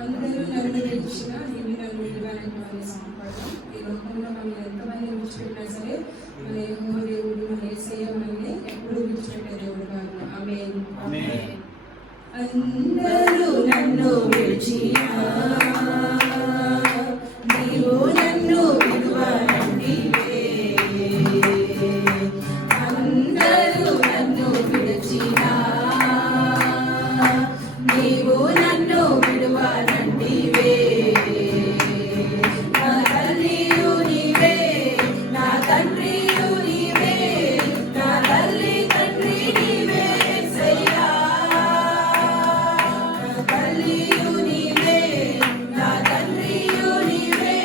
అందరూ నన్ను విడిచిన నీవు నన్ను విడివాలని సాంపడతాం. ఈ లోకంలో మనం ఎంతమంది విడిచిపెట్టినా సరే మన యెహోవా దేవుడు మన యేసయ్య మనల్ని ఎప్పుడూ విడిచిపెట్టే దేవుడు కాదు. ఆమేన్. అందరూ నన్ను విడిచినా నీవు నన్ను విడువనంటివే. అందరూ నన్ను విడిచినా నీవు నన్ను విడువనంటివే. నా తల్లియు నీవే, నా తండ్రియు నీవే, నా తల్లి తండ్రి నీవే యేసయ్యా. నా తల్లియు నీవే, నా తండ్రియు నీవే,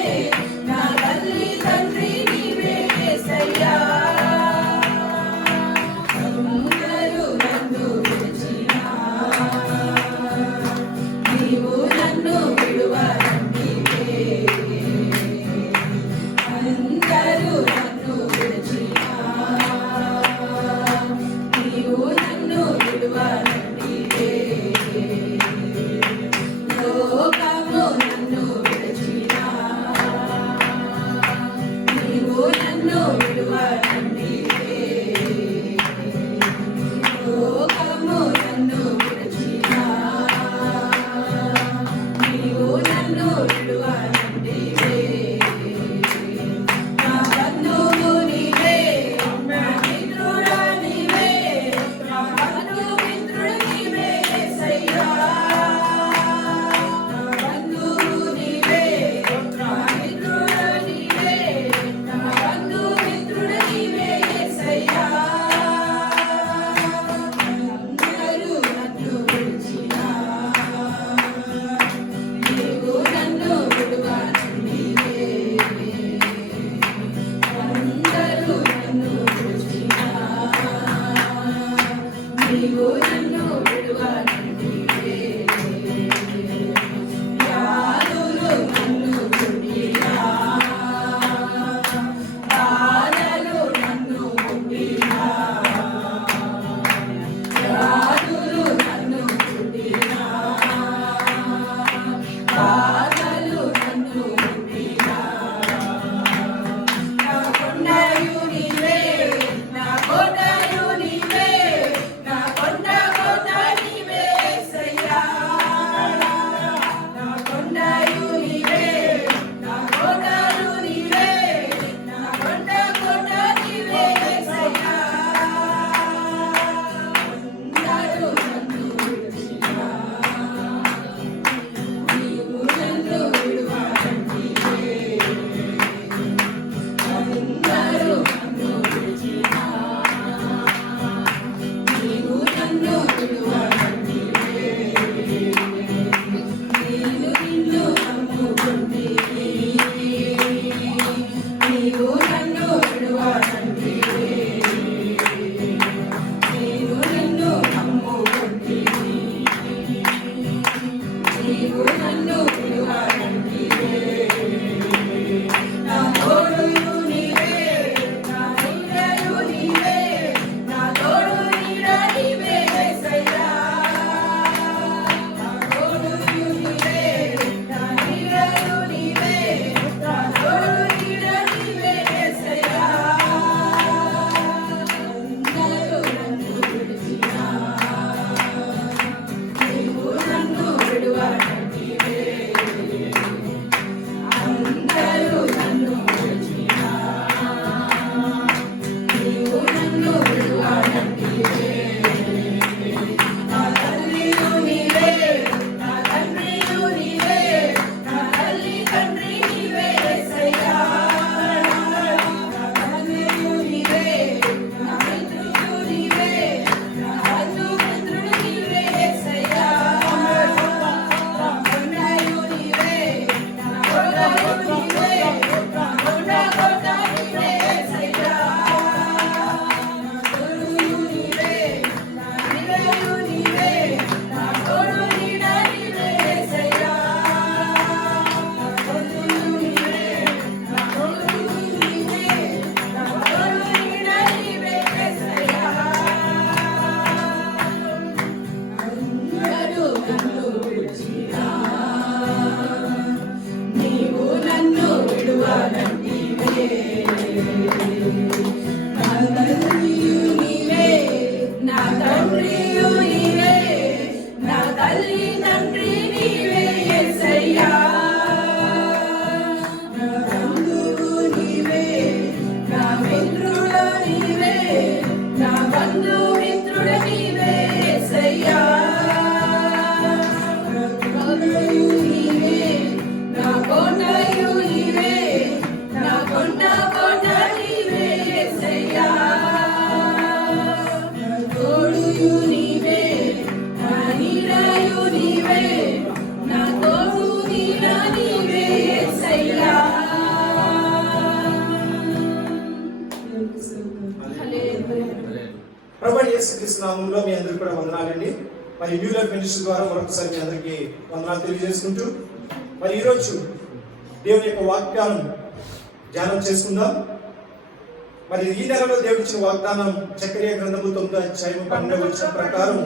బంధుమిత్రుడ నీవే యేసయ్యా, కోటయు నీవే, నా కోటయు నీవే, నా కొండ కోట నీవే యేసయ్యా, తోడుయు నీవే, నా నీడయు నీవే, నా తోడు నీడ నీవే యేసయ్యా. ప్రభువైన యేసుక్రీస్తు నామములో మీ అందరికీ కూడా వందనాలండి. మరి న్యూ లైఫ్ మినిస్ట్రీ ద్వారా మరొకసారి మీ అందరికీ వందనాలు తెలియజేసుకుంటూ మరి ఈరోజు దేవుని యొక్క వాగ్దానం ధ్యానం చేసుకుందాం. మరి ఈ నెలలో దేవుడు ఇచ్చిన వాగ్దానం జకరియా గ్రంథము 9వ అధ్యాయం 12వ వచనం ప్రకారం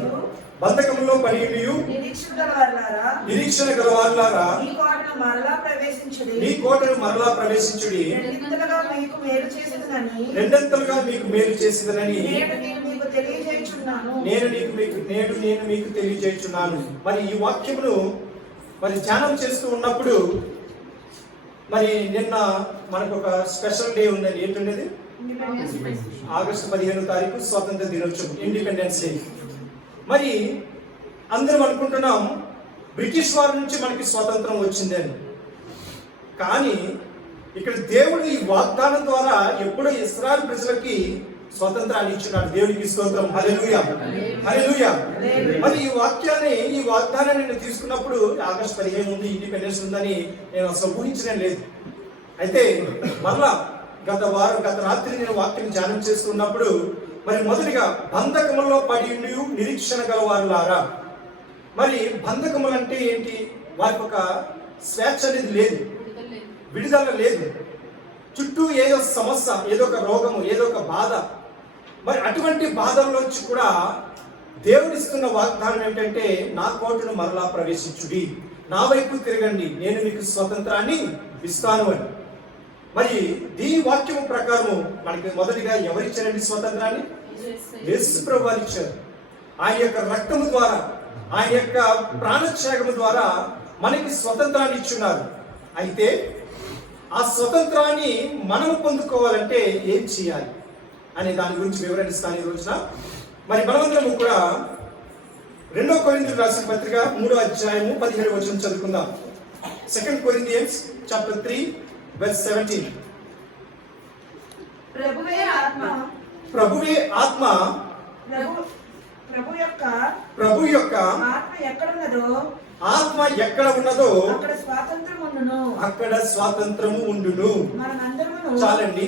బంధకములో పడియుండియు నిరీక్షణ గలవారులారా నీ కోటను మరలా ప్రవేశించుడి, నీ కోటను మరలా ప్రవేశించుడి, రెండింతలుగా మీకు మేలు చేసేదనని రెండంతలుగా మీకు మేలు చేసేదనని నేను మీకు తెలియజేయుచున్నాను. నేను మీకు తెలియజేయుచున్నాను. మరి ఈ వాక్యమును మరి ధ్యానం చేస్తూ ఉన్నప్పుడు మరి నిన్న మనకు ఒక స్పెషల్ డే ఉందండి. ఏంటండి? ఆగస్టు 15వ తారీఖు స్వాతంత్ర దినోత్సవం, ఇండిపెండెన్స్ డే. మరి అందరం అనుకుంటున్నాం బ్రిటిష్ వారి నుంచి మనకి స్వాతంత్రం వచ్చిందని. కానీ ఇక్కడ దేవుడు ఈ వాగ్దానం ద్వారా ఎప్పుడో ఇశ్రాయేలు ప్రజలకి స్వాతంత్రాన్ని ఇచ్చున్నాడు. దేవుడికి స్తోత్రం. హల్లెలూయా, హల్లెలూయా. మరి ఈ వాగ్దానాన్ని నేను తీసుకున్నప్పుడు ఆగస్టు 15 ఉంది, ఇండిపెండెన్స్ ఉందని నేను అసలు ఊహించడం లేదు. అయితే మరలా గత రాత్రి నేను వాక్యాన్ని ధ్యానం చేస్తున్నప్పుడు మరి మొదటిగా బంధకములో పడి నిరీక్షణ గలవారులారా. మరి బంధకములు అంటే ఏంటి? వారికి ఒక స్వేచ్ఛ అనేది లేదు, విడుదల లేదు. చుట్టూ ఏదో సమస్య, ఏదో ఒక రోగము, ఏదో ఒక బాధ. మరి అటువంటి బాధల్లోంచి కూడా దేవుడిస్తున్న వాగ్దానం ఏంటంటే నా కోటను మరలా ప్రవేశించుడి, నా వైపు తిరగండి, నేను మీకు స్వతంత్రాన్ని ఇస్తాను అని. మరి దీని వాక్యము ప్రకారం మనకి మొదటిగా ఎవరిచ్చారండి స్వతంత్రాన్ని? యేసు ప్రభువు ఇచ్చారు. ఆయన యొక్క రక్తము ద్వారా, ఆయన యొక్క ప్రాణత్యాగము ద్వారా మనకి స్వతంత్రాన్ని ఇచ్చున్నారు. అయితే ఆ స్వతంత్రాన్ని మనము పొందుకోవాలంటే ఏం చేయాలి అనే దాని గురించి వివరణిస్తాను ఈ రోజున. మరి మనమందరము కూడా 2వ కొరింథీయులకు రాసిన పత్రిక 3వ అధ్యాయము 17వ వచనం చదువుకుందాం. 2 Corinthians chapter 3 verse 17. ప్రభువే ఆత్మ, ప్రభువే ఆత్మ, ప్రభు యొక్క ఆత్మ ఎక్కడ ఉన్నదో అక్కడ స్వాతంత్రము ఉండును. చాలండి.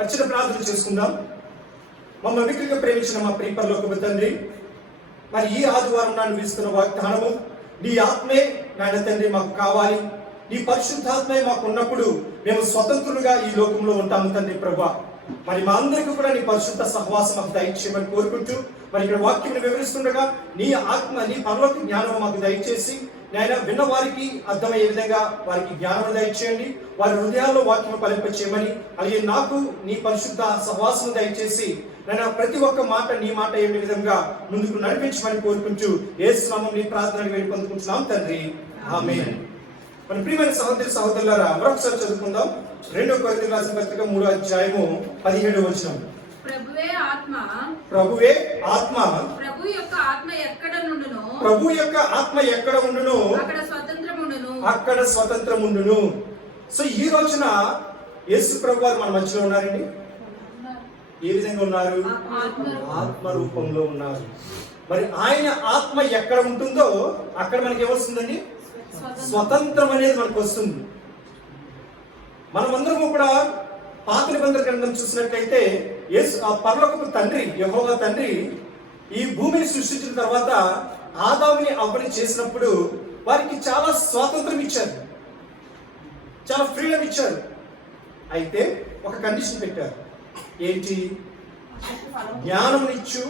వచ్చిన ప్రార్థన చేసుకుందాం. మమ్మల్ని మిక్కిలిగా ప్రేమించిన మా ప్రియ పరలోకపు తండ్రి, మరి ఈ ఆదివారం నాడు వీస్తున్న వాగ్దానము నీ ఆత్మే నాయన తండ్రి మాకు కావాలి. నీ పరిశుద్ధాత్మే మాకు ఉన్నప్పుడు మేము స్వతంత్రులుగా ఈ లోకంలో ఉంటాము తండ్రి ప్రభా. మరి మా అందరికీ కూడా నీ పరిశుద్ధ సహవాసం మాకు దయచేయమని కోరుకుంటూ మరి ఇక్కడ వాక్యం వివరిస్తుండగా నీ ఆత్మ, నీ పరలోక జ్ఞానం మాకు దయచేసి నాయన విన్న వారికి అర్థమయ్యే విధంగా వారికి జ్ఞానం దయచేయండి. వారి హృదయాల్లో వాక్యం ఫలింపచేయమని, అలాగే నాకు నీ పరిశుద్ధ సహవాసం దయచేసి నాయన ప్రతి ఒక్క మాట నీ మాట అయ్యే విధంగా ముందుకు నడిపించమని కోరుకుంటూ యేసు నామమున నీ ప్రార్థనను వేడి పొందుకుంటున్నాం తండ్రి, ఆమేన్. మన ప్రియమైన సహోదరులారా, మరొకసారి చదువుకుందాం. 2వ కొరింథీయులకు రాసిన పత్రిక 3వ అధ్యాయము 17వ వచనం. ప్రభువే ఆత్మ, ప్రభువే ఆత్మ, ప్రభు యొక్క ఆత్మ ఎక్కడ నుండును, ప్రభు యొక్క ఆత్మ ఎక్కడ ఉండును అక్కడ స్వతంత్రం ఉండును, అక్కడ స్వతంత్రం ఉండును. సో ఈ రోజున యేసు ప్రభు వారు మన మధ్యలో ఉన్నారండి. ఏ విధంగా ఉన్నారు? ఆత్మ రూపంలో ఉన్నారు. మరి ఆయన ఆత్మ ఎక్కడ ఉంటుందో అక్కడ మనకి ఏమొస్తుందండి? స్వతంత్రం అనేది మనకు వస్తుంది. మనమందరము కూడా పాత నిబంధన గ్రంథం చూసినట్లయితే ఆ పరలోకపు తండ్రి యెహోవా తండ్రి ఈ భూమిని సృష్టించిన తర్వాత ఆదాముని అవ్వని చేసినప్పుడు వారికి చాలా స్వాతంత్రం ఇచ్చారు, చాలా ఫ్రీడమ్ ఇచ్చారు. అయితే ఒక కండిషన్ పెట్టారు. ఏంటి? జ్ఞానమునిచ్చు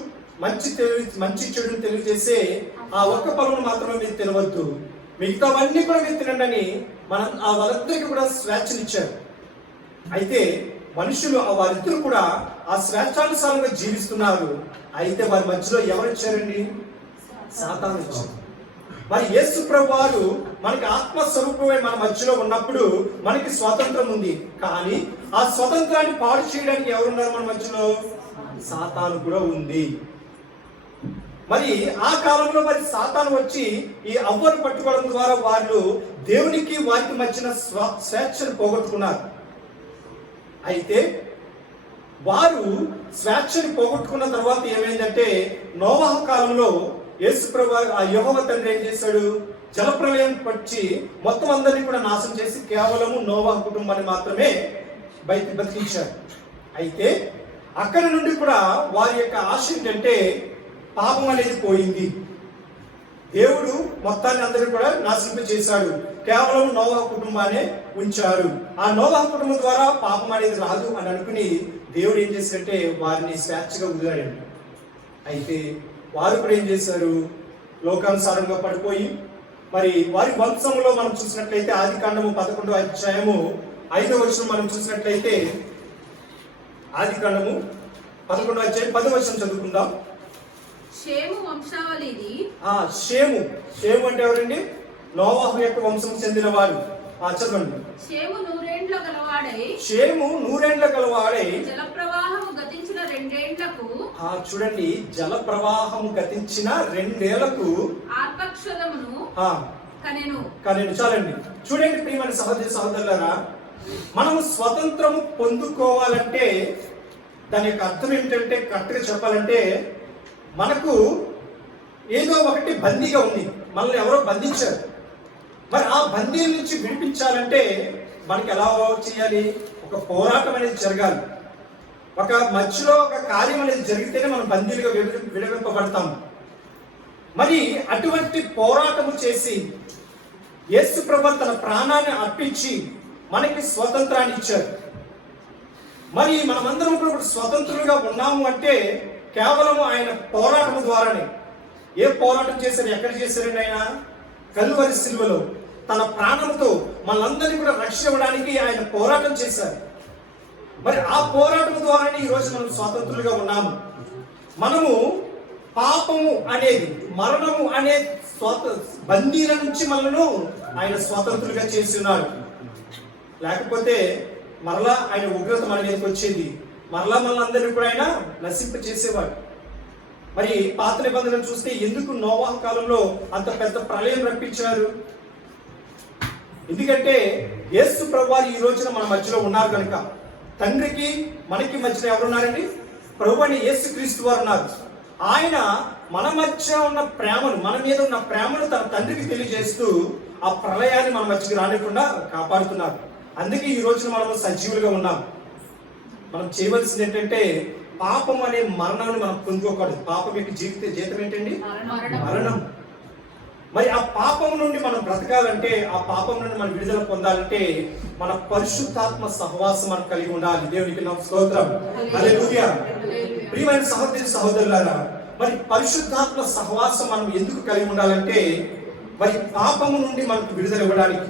మంచి చెడుని తెలియజేసే ఆ ఒక్క ఫలమును మాత్రమే మీరు తినవద్దు, మిగతావన్నీ కూడా మీరు తినండి మనం ఆ వాళ్ళందరికీ కూడా స్వేచ్ఛనిచ్చారు. అయితే మనుషులు వారిద్దరు కూడా ఆ స్వేచ్ఛానుసారంగా జీవిస్తున్నారు. అయితే వారి మధ్యలో ఎవరు ఇచ్చారండి? సాతాను ఇచ్చారు. మరి యేసు ప్రభు వారు మనకి ఆత్మస్వరూపమే మన మధ్యలో ఉన్నప్పుడు మనకి స్వాతంత్రం ఉంది. కానీ ఆ స్వతంత్రాన్ని పాడు చేయడానికి ఎవరున్నారు మన మధ్యలో? సాతాను కూడా ఉంది. మరి ఆ కాలంలో మరి సాతాను వచ్చి ఈ అవ్వను పట్టుకోవడం ద్వారా వాళ్ళు దేవునికి వారికి మధ్యన స్వేచ్ఛను పోగొట్టుకున్నారు. అయితే వారు స్వేచ్ఛని పోగొట్టుకున్న తర్వాత ఏమైందంటే నోవహు కాలంలో యేసుప్రభు ఆ యెహోవా తండ్రి ఏం చేశాడు? జలప్రలయం వచ్చి మొత్తం అందరినీ కూడా నాశనం చేసి కేవలము నోవహు కుటుంబాన్ని మాత్రమే బతికించాడు. అయితే అక్కడ నుండి కూడా వారి యొక్క ఆశ ఏంటంటే పాపం అనేది పోయింది. దేవుడు మొత్తాన్ని అందరూ కూడా నాశనం చేశాడు, కేవలం నోవహు కుటుంబాన్ని ఉంచారు. ఆ నోవహు కుటుంబం ద్వారా పాపం అనేది రాదు అని అనుకుని దేవుడు ఏం చేశాడంటే వారిని స్వేచ్ఛగా వదిలాడు. అయితే వారు కూడా ఏం చేశారు? లోకానుసారంగా పడిపోయి మరి వారి వంశంలో మనం చూసినట్లయితే ఆదికాండము 11వ అధ్యాయము 5వ వచనం మనం చూసినట్లయితే ఆదికాండము 11వ అధ్యాయం 10వ వచనం చదువుకుందాం. షేము వంశావళిది. షేము అంటే ఎవరండి? నోవహు యొక్క వంశం చెందిన వాడు. చదవండి. షేము నూరేండ్ల గలవాడై జలప్రవాహము గతించిన 2 ఏండ్లకు. చూడండి, జల ప్రవాహము గతించిన 2 ఏళ్లకు ఆర్పక్షదమును కనెను. చాలండి. చూడండి ప్రియమైన సహోదరి సహోదరులారా, మనము స్వతంత్రము పొందుకోవాలంటే దాని యొక్క అర్థం ఏంటంటే కరెక్ట్గా చెప్పాలంటే మనకు ఏదో ఒకటి బందీగా ఉంది, మనల్ని ఎవరో బంధించారు. మరి ఆ బందీ నుంచి విడిపించాలంటే మనకి ఎలా చేయాలి? ఒక పోరాటం అనేది జరగాలి. ఒక మధ్యలో ఒక కార్యం అనేది జరిగితేనే మనం బందీలుగా విడవింపబడతాము. మరి అటువంటి పోరాటము చేసి యేసు ప్రభువు తన ప్రాణాన్ని అర్పించి మనకి స్వతంత్రాన్ని ఇచ్చారు. మరి మనమందరం కూడా స్వతంత్రులుగా ఉన్నాము అంటే కేవలం ఆయన పోరాటం ద్వారానే. ఏ పోరాటం చేశారు? ఎక్కడ చేశారండి? ఆయన కల్వరి సిలువలో తన ప్రాణంతో మనందరినీ కూడా రక్షణ ఇవ్వడానికి ఆయన పోరాటం చేశారు. మరి ఆ పోరాటం ద్వారానే ఈరోజు మనం స్వతంత్రులుగా ఉన్నాము. మనము పాపము అనేది, మరణము అనే బందీల నుంచి మనను ఆయన స్వతంత్రులుగా చేసి ఉన్నాడు. లేకపోతే మరలా ఆయన ఉగ్రత మన మీదకి వచ్చేది, మరలా మనందరినీ కూడా ఆయన నశింప చేసేవాడు. మరి పాత నిబంధనలు చూస్తే ఎందుకు నోవహు కాలంలో అంత పెద్ద ప్రళయం రప్పించారు? ఎందుకంటే యేసు ప్రభువారు ఈ రోజున మన మధ్యలో ఉన్నారు కనుక. తండ్రికి మనకి మధ్యలో ఎవరున్నారండి? ప్రభువైన యేసుక్రీస్తు వారు ఉన్నారు. ఆయన మన మధ్య ఉన్న ప్రేమను, మన మీద ఉన్న ప్రేమను తన తండ్రికి తెలియజేస్తూ ఆ ప్రళయాన్ని మన మధ్యకి రానికుండా కాపాడుతున్నారు. అందుకే ఈ రోజున మనము సజీవులుగా ఉన్నాం. మనం చేయవలసింది ఏంటంటే పాపం అనే మరణాన్ని మనం పొందుకోకూడదు. పాపం యొక్క జీతం ఏంటండి? మరణం. మరి ఆ పాపం నుండి మనం బ్రతకాలంటే, ఆ పాపం నుండి మనం విడుదల పొందాలంటే మన పరిశుద్ధాత్మ సహవాసం మనం కలిగి ఉండాలి. దేవునికి స్తోత్రం, హల్లెలూయా. ప్రియమైన సహోదరి సహోదరులారా, మరి పరిశుద్ధాత్మ సహవాసం మనం ఎందుకు కలిగి ఉండాలంటే మరి పాపము నుండి మనకు విడుదల ఇవ్వడానికి.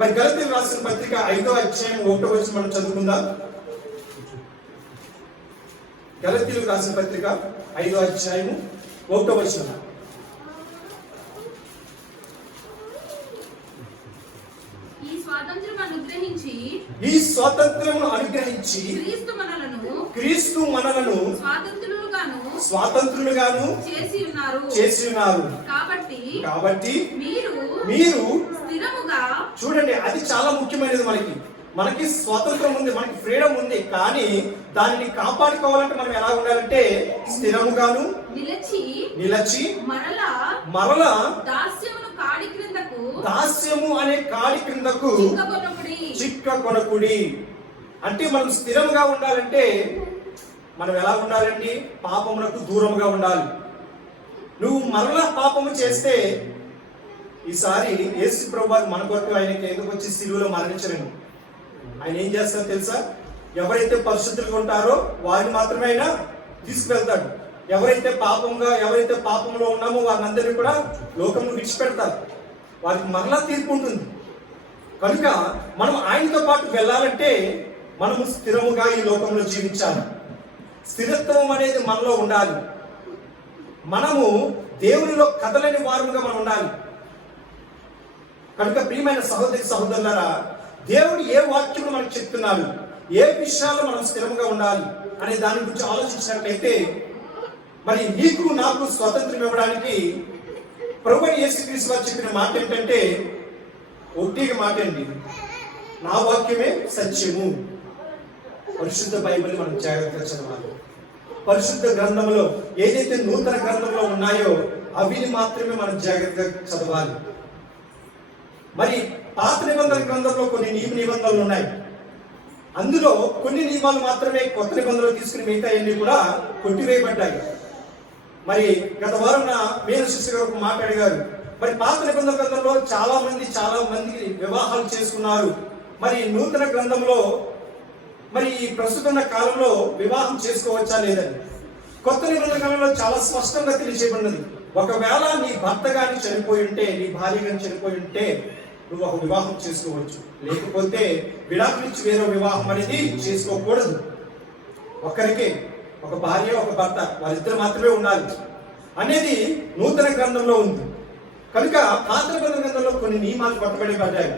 మరి గలతీయులకు రాసిన పత్రిక 5వ అధ్యాయం 1వ వచనం మనం చదువుకుందాం. గలతీయులకు రాసిన పత్రిక 5వ అధ్యాయం 1వ వచనం. ఈ స్వాతంత్రమును అనుగ్రహించి క్రీస్తు మనలను స్వాతంత్రులుగాను చేసి ఉన్నారు. కాబట్టి మీరు చూడండి, అది చాలా ముఖ్యమైనది. మనకి స్వాతంత్రం ఉంది, మనకి ఫ్రీడమ్ ఉంది. కానీ దానిని కాపాడుకోవాలంటే మనం ఎలా ఉండాలంటే స్థిరముగాను నిలచి మరలా దాస్యము అనే కాడి క్రిందకు చిక్కకొనకుడి. అంటే మనం స్థిరముగా ఉండాలంటే మనం ఎలా ఉండాలండి? పాపమునకు దూరముగా ఉండాలి. నువ్వు మరలా పాపము చేస్తే ఈసారి యేసు ప్రభువు మన కొరకు ఆయనకి ఎందుకు వచ్చి సిలువలో మరణించలేను. ఆయన ఏం చేస్తారో తెలుసా? ఎవరైతే పరిశుద్ధులుగా ఉంటారో వారిని మాత్రమే ఆయన తీసుకువెళ్తాడు. ఎవరైతే పాపంలో ఉన్నామో వారిని అందరినీ కూడా లోకంలో విడిచిపెడతారు. వారికి మరలా తీర్పు ఉంటుంది. కనుక మనం ఆయనతో పాటు వెళ్ళాలంటే మనము స్థిరముగా ఈ లోకంలో జీవించాలి. స్థిరత్వం అనేది మనలో ఉండాలి. మనము దేవునిలో కదలని వారుగా మనం ఉండాలి. కనుక ప్రియమైన సహోదరి సహోదరులారా, దేవుడు ఏ వాక్యము మనకు చెప్తున్నారు? ఏ విషయాల్లో మనం స్థిరంగా ఉండాలి అనే దాని గురించి ఆలోచించినట్లయితే, మరి నీకు నాకు స్వాతంత్రం ఇవ్వడానికి ప్రభువైన యేసుక్రీస్తు వారు చెప్పిన మాట ఏంటంటే, ఒకటి మాట అండి, నా వాక్యమే సత్యము. పరిశుద్ధ బైబిల్ మనం జాగ్రత్తగా చదవాలి. పరిశుద్ధ గ్రంథంలో ఏదైతే నూతన గ్రంథంలో ఉన్నాయో అవిని మాత్రమే మనం జాగ్రత్తగా చదవాలి. మరి పాత నిబంధన గ్రంథంలో కొన్ని నిబంధనలు ఉన్నాయి. అందులో కొన్ని నియమాలు మాత్రమే కొత్త నిబంధనలు తీసుకుని మిగతాయన్నీ కూడా కొట్టివేయబడ్డాయి. మరి గత వారం నా మేలు శిష్యుడు గారు ఒక మాట అడిగారు, మరి పాత నిబంధన గ్రంథంలో చాలా మంది వివాహాలు చేసుకున్నారు, మరి నూతన గ్రంథంలో మరి ఈ ప్రస్తుత కాలంలో వివాహం చేసుకోవచ్చా లేదని. కొత్త నిబంధన కాలంలో చాలా స్పష్టంగా తెలియజేయబడినది, ఒకవేళ నీ భర్త గాని చనిపోయి ఉంటే, నీ భార్య గాని చనిపోయి ఉంటే నువ్వు ఒక వివాహం చేసుకోవచ్చు, లేకపోతే విడాకులిచ్చి వేరే వివాహం అనేది చేసుకోకూడదు. ఒక్కరికే ఒక భార్య ఒక భర్త వారిద్దరు మాత్రమే ఉండాలి అనేది నూతన గ్రంథంలో ఉంది. కనుక పాత నిబంధన గ్రంథంలో కొన్ని నియమాలు కొట్టబడబడ్డాయి.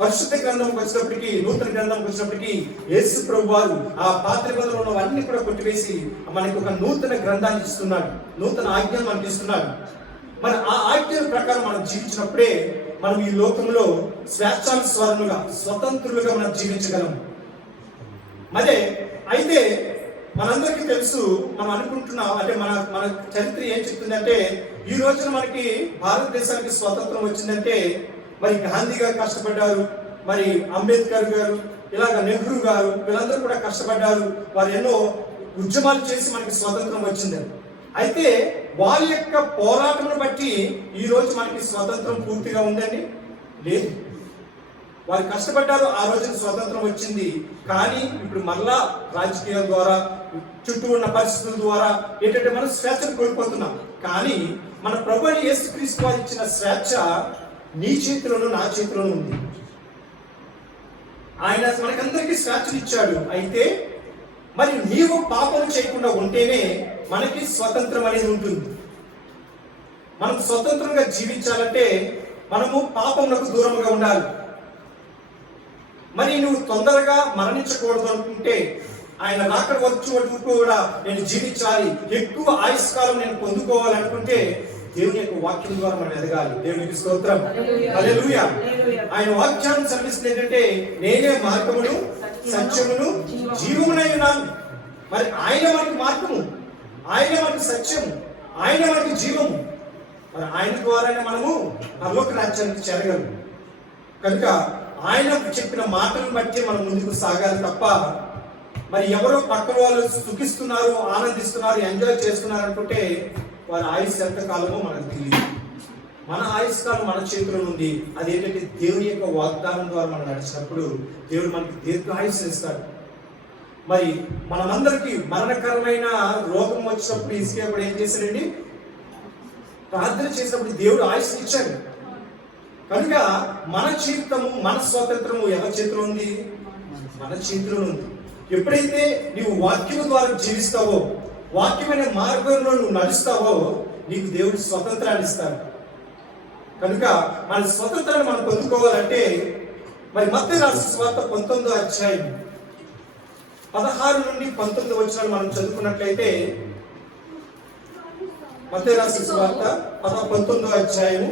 పరిశుద్ధ గ్రంథంకి వచ్చినప్పటికీ, నూతన గ్రంథంకి వచ్చినప్పటికీ యేసు ప్రభు వారు ఆ పాత నిబంధనలో ఉన్నవన్నీ కూడా కొట్టివేసి మనకి ఒక నూతన గ్రంథాన్ని ఇస్తున్నాడు, నూతన ఆజ్ఞను మనకి ఇస్తున్నాడు. మరి ఆ ఆజ్ఞల ప్రకారం మనం జీవించినప్పుడే మనం ఈ లోకంలో స్వేచ్ఛానుస్వరముగా స్వతంత్రులుగా మనం జీవించగలం. మరే అయితే మనందరికీ తెలుసు, మనం అనుకుంటున్నాం అంటే మన చరిత్ర ఏం చెప్తుందంటే, ఈ రోజున మనకి భారతదేశానికి స్వాతంత్రం వచ్చిందంటే మరి గాంధీ గారు కష్టపడ్డారు, మరి అంబేద్కర్ గారు, ఇలాగ నెహ్రూ గారు, వీళ్ళందరూ కూడా కష్టపడ్డారు. వారు ఎన్నో ఉద్యమాలు చేసి మనకి స్వాతంత్రం వచ్చింది. అయితే వారి యొక్క పోరాటం బట్టి ఈ రోజు మనకి స్వాతంత్రం పూర్తిగా ఉందండి? లేదు. వారు కష్టపడ్డారు, ఆ రోజున స్వాతంత్రం వచ్చింది. కానీ ఇప్పుడు మళ్ళా రాజకీయాల ద్వారా, చుట్టూ ఉన్న పరిస్థితుల ద్వారా ఏంటంటే మనం స్వేచ్ఛను కోల్పోతున్నాం. కానీ మన ప్రభువైన యేసుక్రీస్తు వారు ఇచ్చిన స్వేచ్ఛ నీ చేతిలోనూ నా చేతిలోనూ ఉంది. ఆయన మనకందరికీ స్వేచ్ఛను ఇచ్చాడు. అయితే మరి నీవు పాపం చేయకుండా ఉంటేనే మనకి స్వతంత్రం అనేది ఉంటుంది. మనం స్వతంత్రంగా జీవించాలంటే మనము పాపములకు దూరంగా ఉండాలి. మరి నువ్వు తొందరగా మరణించకూడదు అనుకుంటే, ఆయన రాకడ వచ్చే వరకు కూడా నేను జీవించాలి, ఎక్కువ ఆయుష్కాలం నేను పొందుకోవాలనుకుంటే దేవుని యొక్క వాక్యం ద్వారా మనం ఎదగాలి. దేవునికి స్తోత్రం, హల్లెలూయా. ఆయన వాక్యాన్ని చదివిస్తుంది ఏంటంటే, నేనే మార్గమును సత్యమును జీవమునై ఉన్నాను. మరి ఆయన మనకి మార్గము, ఆయన మనకి సత్యము, ఆయన మనకి జీవము. మరి ఆయన ద్వారానే మనము పరలోక రాజ్యానికి చేరగలం. కనుక ఆయన చెప్పిన మాటలను బట్టి మనం ముందుకు సాగాలి తప్ప, మరి ఎవరో పక్కన వాళ్ళు సుఖిస్తున్నారు, ఆనందిస్తున్నారు, ఎంజాయ్ చేస్తున్నారు అనుకుంటే వారి ఆయుష్ ఎంత కాలమో మనకు తెలియదు. మన ఆయుష్కాలం మన చేతిలో ఉంది. అదేంటంటే దేవుని యొక్క వాగ్దానం ద్వారా మనం నడిచినప్పుడు దేవుడు మనకి దీర్ఘాయుష్ను ఇస్తాడు. మరి మనమందరికీ మరణకరమైన రోగం వచ్చినప్పుడు హిజ్కియా ఏం చేశాడండి? ప్రార్థన చేసినప్పుడు దేవుడు ఆయుష్ ఇచ్చాడు. కనుక మన జీవితము, మన స్వాతంత్రము ఎవరి చేతిలో ఉంది? మన చేతిలో ఉంది. ఎప్పుడైతే నీవు వాక్యం ద్వారా జీవిస్తావో, వాక్యమైన మార్గంలో నువ్వు నడుస్తావో, నీకు దేవుడు స్వతంత్రాన్ని ఇస్తాడు. కనుక మన స్వతంత్రాన్ని మనం పొందుకోవాలంటే మరి మత్తయి రాసిన సువార్త 19వ అధ్యాయం 16 నుండి 19 వచనాలు మనం చదువుకున్నట్లయితే, మత్తయి రాసిన సువార్త 19వ అధ్యాయం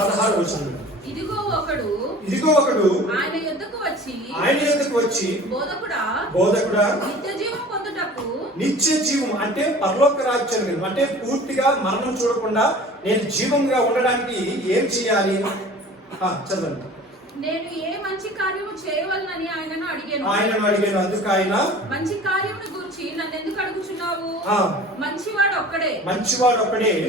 16 వచనం. ఇదిగో ఒకడు ఆయన యొద్దకు వచ్చి బోధకుడా నిత్య జీవం అంటే పరలోక రాజ్యం, అంటే పూర్తిగా మరణం చూడకుండా నేను జీవంగా ఉండడానికి ఏం చేయాలి? చదవండి. నేను ఏ మంచి కార్యము చేయవలనని ఆయనను అడిగాను. అందుకు ఆయన, మంచి కార్యమును గురించి నన్ను ఎందుకు అడుగుచున్నావు? మంచివాడు ఒక్కడే.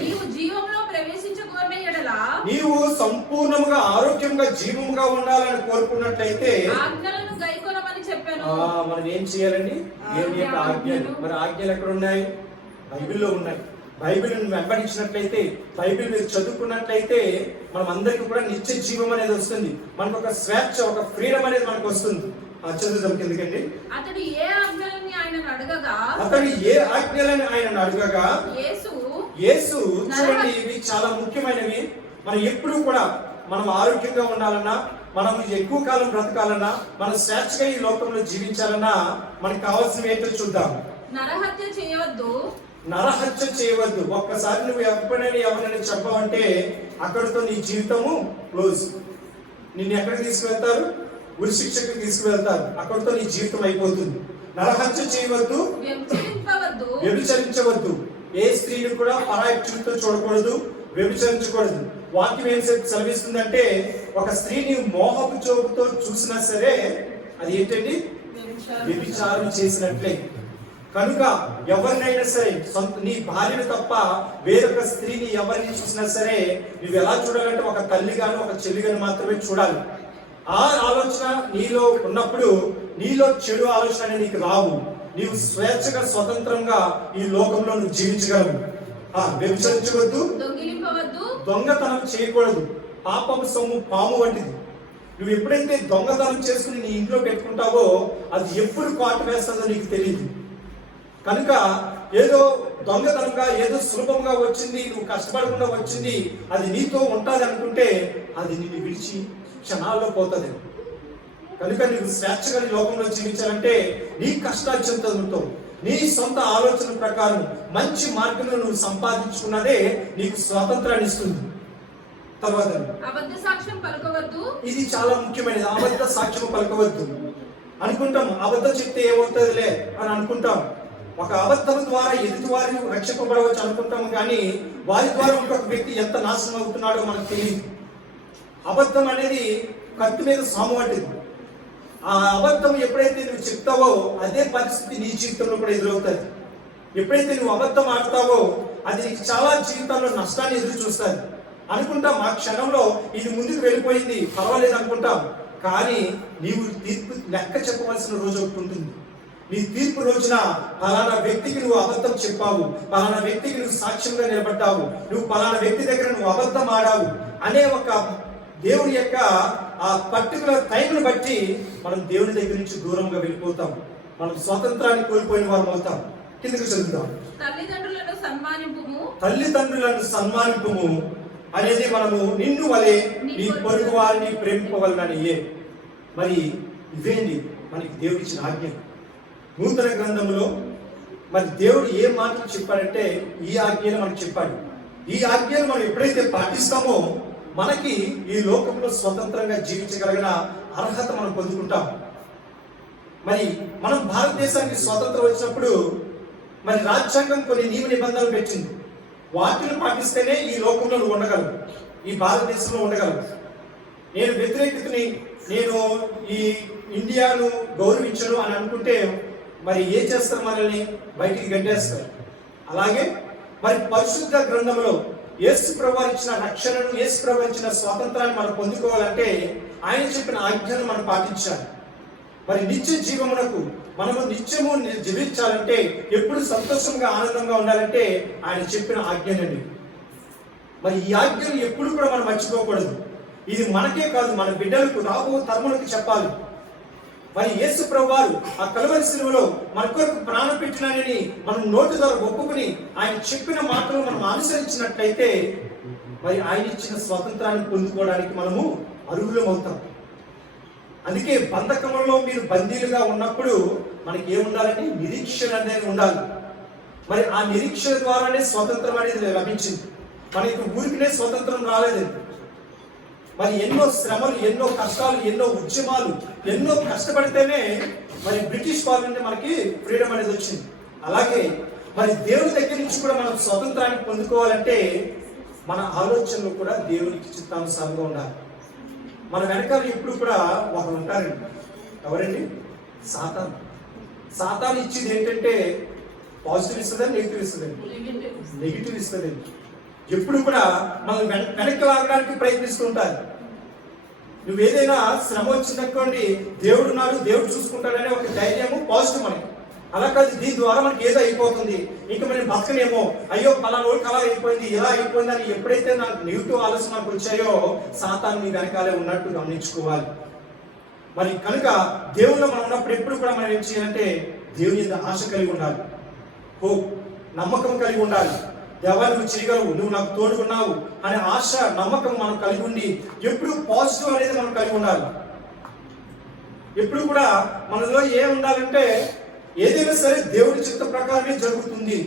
నీవు జీవంలో ప్రవేశించగోరిన యెడల, నీవు సంపూర్ణంగా ఆరోగ్యంగా జీవంగా ఉండాలని కోరుకున్నట్లయితే ఆజ్ఞలను గైకొనమని చెప్పాను. మనం ఏం చేయాలండి? దేవుని యొక్క ఆజ్ఞలు. మరి ఆజ్ఞలు ఎక్కడ ఉన్నాయి? బైబిల్లో ఉన్నాయి. బైబిల్ని వెంబడించినట్లయితే, బైబిల్ మీరు చదువుకున్నట్లయితే మనం అందరికీ కూడా నిత్య జీవం అనేది వస్తుంది. మనకు ఒక స్వేచ్ఛ, ఒక ఫ్రీడమ్ అనేది మనకు వస్తుంది. చదువుదాం కిందకండి. అతడు ఏ ఆజ్ఞలని ఆయనను అడగగా యేసు చూడండి, ఇవి చాలా ముఖ్యమైనవి. మనం ఎప్పుడు కూడా మనం ఆరోగ్యంగా ఉండాలన్నా, మనం ఎక్కువ కాలం బ్రతకాలన్నా, మనం స్వేచ్ఛగా ఈ లోకంలో జీవించాలన్నా మనకు కావాల్సినవి ఏంటో చూద్దాం. నరహత్య చేయవద్దు. నరహత్య చేయవద్దు. ఒక్కసారి నువ్వు ఎప్పుడైనా ఎవరైనా చెప్పావంటే అక్కడితో నీ జీవితము క్లోజ్. నిన్ను ఎక్కడికి తీసుకువెళ్తారు? ఉరి శిక్షకు తీసుకువెళ్తారు. అక్కడితో నీ జీవితం అయిపోతుంది. నరహత్య చేయవద్దు, వ్యభిచరించవద్దు. ఏ స్త్రీని కూడా పరాయి చూపుతో చూడకూడదు, వ్యభిచరించకూడదు. వాక్యం ఏం సెలవిస్తుందంటే ఒక స్త్రీని మోహపు చూపుతో చూసినా సరే అది ఏంటండి? వ్యభిచారం చేసినట్లే. కనుక ఎవరినైనా సరే నీ భార్యను తప్ప వేరొక స్త్రీని ఎవరిని చూసినా సరే నువ్వు ఎలా చూడాలంటే ఒక తల్లిగాను ఒక చెల్లిగాను మాత్రమే చూడాలి. ఆ ఆలోచన నీలో ఉన్నప్పుడు నీలో చెడు ఆలోచన అనేది నీకు రావు. నీవు స్వేచ్ఛగా స్వతంత్రంగా ఈ లోకంలో నువ్వు జీవించగలవు. వ్యభిచరించవద్దు, దొంగతనం చేయకూడదు. పాపము సొమ్ము పాము వంటిది. నువ్వు ఎప్పుడైతే దొంగతనం చేసుకుని నీ ఇంట్లో పెట్టుకుంటావో అది ఎప్పుడు కాటు వేస్తుందో నీకు తెలియదు. కనుక ఏదో దొంగతనంగా ఏదో సులభంగా వచ్చింది, నువ్వు కష్టపడకుండా వచ్చింది, అది నీతో ఉంటుంది అనుకుంటే అది నిన్ను విడిచి క్షణాల్లో పోతుంది. కనుక నీవు స్వేచ్ఛగా నీ లోకంలో జీవించాలంటే నీ కష్టార్జితంతో నీ సొంత ఆలోచన ప్రకారం మంచి మార్గంలో నువ్వు సంపాదించుకున్నదే నీకు స్వాతంత్రాన్ని ఇస్తుంది. తర్వాత అబద్ధ సాక్ష్యం పలకవద్దు. ఇది చాలా ముఖ్యమైనది. అబద్ధ సాక్ష్యం పలకవద్దు అనుకుంటాం. అబద్ధం చెప్తే ఏమవుతుందిలే అని అనుకుంటాం. ఒక అబద్ధం ద్వారా ఎదుటి వారిని రక్షింపబడవచ్చు అనుకుంటాం, కానీ వారి ద్వారా ఇంకొక వ్యక్తి ఎంత నాశనం అవుతున్నాడో మనకు తెలియదు. అబద్ధం అనేది కత్తి మీద సాము వంటిది. ఆ అబద్ధం ఎప్పుడైతే నువ్వు చెప్తావో అదే పరిస్థితి నీ జీవితంలో కూడా ఎదురవుతుంది. ఎప్పుడైతే నువ్వు అబద్ధం ఆడతావో అది నీకు చాలా జీవితాల్లో నష్టాన్ని ఎదురు చూస్తుంది. అనుకుంటాం ఆ క్షణంలో ఇది ముందుకు వెళ్ళిపోయింది, పర్వాలేదు అనుకుంటాం. కానీ నీవు తీర్పు లెక్క చెప్పవలసిన రోజు ఒకటి ఉంటుంది. నీ తీర్పు రోజున పలానా వ్యక్తికి నువ్వు అబద్ధం చెప్పావు, పలానా వ్యక్తికి నువ్వు సాక్ష్యంగా నిలబడ్డావు, నువ్వు పలానా వ్యక్తి దగ్గర నువ్వు అబద్ధం ఆడావు అనే ఒక దేవుని యొక్క ఆ పర్టికులర్ టైంను బట్టి మనం దేవుని దగ్గర నుంచి దూరంగా వెళ్ళిపోతాం. మనం స్వాతంత్రాన్ని కోల్పోయిన వారు అవుతాం. కిందకి చదువుతాం. తల్లిదండ్రులను సన్మానింపుము అనేది మనము నిన్ను వలె నీ పొరుగు వారిని ప్రేమింపవలననియే. మరి ఇవేంటి మనకి దేవుడు ఇచ్చిన ఆజ్ఞ. నూతన గ్రంథంలో మరి దేవుడు ఏ మాటలు చెప్పాడంటే ఈ ఆజ్ఞను మనకు చెప్పాడు. ఈ ఆజ్ఞను మనం ఎప్పుడైతే పాటిస్తామో మనకి ఈ లోకంలో స్వతంత్రంగా జీవించగలిగిన అర్హత మనం పొందుకుంటాం. మరి మనం భారతదేశానికి స్వతంత్రం వచ్చినప్పుడు మరి రాజ్యాంగం కొన్ని నియమ నిబంధనలు పెట్టింది. వాటిని పాటిస్తేనే ఈ లోకంలో నువ్వు ఉండగలవు, ఈ భారతదేశంలో ఉండగలవు. నేను వ్యతిరేకతని, నేను ఈ ఇండియాను గౌరవించను అని అనుకుంటే మరి ఏం చేస్తారు? మనల్ని బయటికి గంటేస్తారు. అలాగే మరి పరిశుద్ధ గ్రంథంలో యేసు ప్రభువు ఇచ్చిన రక్షణను, యేసు ప్రభువు ఇచ్చిన స్వాతంత్రాన్ని మనం పొందుకోవాలంటే ఆయన చెప్పిన ఆజ్ఞను మనం పాటించాలి. మరి నిత్య జీవమునకు మనము నిత్యము జీవించాలంటే, ఎప్పుడు సంతోషంగా ఆనందంగా ఉండాలంటే ఆయన చెప్పిన ఆజ్ఞనండి. మరి ఈ ఆజ్ఞను ఎప్పుడు కూడా మనం మర్చిపోకూడదు. ఇది మనకే కాదు, మన బిడ్డలకు, రాబో తరములకు చెప్పాలి. మరి యేసు ప్రభువారు ఆ కలువరి సిలువలో మన కొరకు ప్రాణం పెట్టినానని మనం నోటి ద్వారా ఒప్పుకుని ఆయన చెప్పిన మాటలు మనం అనుసరించినట్లయితే మరి ఆయన ఇచ్చిన స్వాతంత్రాన్ని పొందుకోవడానికి మనము అర్హులం అవుతాం. అందుకే బంధకంలో మీరు బందీలుగా ఉన్నప్పుడు మనకి ఏముండాలంటే నిరీక్షణ అనేది ఉండాలి. మరి ఆ నిరీక్షణ ద్వారానే స్వతంత్రం అనేది లభించింది. మనకి ఊరికినే స్వతంత్రం రాలేదు. మరి ఎన్నో శ్రమలు, ఎన్నో కష్టాలు, ఎన్నో ఉద్యమాలు, ఎన్నో కష్టపడితేనే మరి బ్రిటిష్ వాళ్ళ నుండి మనకి ఫ్రీడమ్ అనేది వచ్చింది. అలాగే మరి దేవుని దగ్గర నుంచి కూడా మనం స్వతంత్రాన్ని పొందుకోవాలంటే మన ఆలోచనలు కూడా దేవునికి చిత్తానుసారంగా ఉండాలి. మన వెనకాల ఇప్పుడు కూడా ఒకరు ఉంటారండి. ఎవరండి? సాతాను. సాతాను ఇచ్చేది ఏంటంటే పాజిటివ్ ఇస్తుందని, నెగిటివ్ ఇస్తుందండి. నెగిటివ్ ఇస్తుందండి. ఎప్పుడు కూడా మనం వెనక్కి లాగడానికి ప్రయత్నిస్తుంటారు. నువ్వు ఏదైనా శ్రమ వచ్చిందనుకోండి, దేవుడు ఉన్నాడు, దేవుడు చూసుకుంటాడనే ఒక ధైర్యము పాజిటివ్ మనకి. అలా కాదు, దీని ద్వారా మనకి ఏదో అయిపోతుంది, ఇంకా మనం బతకనేమో, అయ్యో పలానా రోజుకి అలా అయిపోయింది, ఇలా అయిపోయింది అని ఎప్పుడైతే నాకు నెగిటివ్ ఆలోచన మనకు వచ్చాయో సాతాను నీ వెనకాలే ఉన్నట్టు గమనించుకోవాలి. మరి కనుక దేవుళ్ళు మనం ఉన్నప్పుడు ఎప్పుడు కూడా మనం ఏం చేయాలంటే దేవుని మీద ఆశ కలిగి ఉండాలి, హోప్, నమ్మకం కలిగి ఉండాలి. దేవా నువ్వు చేయగలవు, నువ్వు నాకు తోడుకున్నావు అనే ఆశ నమ్మకం మనం కలిగి ఉండి ఎప్పుడు పాజిటివ్ అనేది మనం కలిగి ఉండాలి. ఎప్పుడు కూడా మనలో ఏం ఉండాలంటే ఏదైనా సరే దేవుడి చిత్త ప్రకారమే జరుగుతుంది.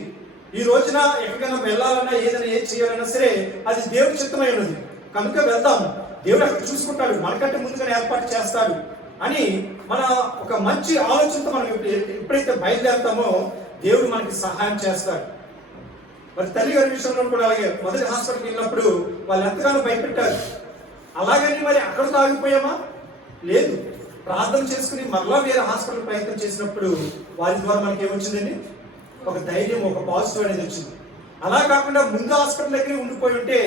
ఈ రోజున ఎక్కడికైనా వెళ్ళాలన్నా ఏదైనా ఏం చేయాలన్నా సరే అది దేవుడి చిత్తమై ఉన్నది కనుక వెళ్తాము. దేవుడు అక్కడ చూసుకుంటాడు, మనకంటే ముందుగానే ఏర్పాటు చేస్తాడు అని మన ఒక మంచి ఆలోచనతో మనం ఎప్పుడైతే బయలుదేరుతామో దేవుడు మనకి సహాయం చేస్తాడు. మరి తల్లి గారి విషయంలో కూడా అలాగే మొదటి హాస్పిటల్కి వెళ్ళినప్పుడు వాళ్ళు ఎంతగానో భయపెట్టారు. అలాగని మరి అక్కడితో ఆగిపోయామా? లేదు. ప్రార్థన చేసుకుని మరలా వేరే హాస్పిటల్ ప్రయత్నం చేసినప్పుడు వారి ద్వారా మనకి ఏమొచ్చిందండి? ఒక ధైర్యం, ఒక పాజిటివ్ అనేది వచ్చింది. అలా కాకుండా ముందు హాస్పిటల్ దగ్గరే ఉండిపోయి ఉంటే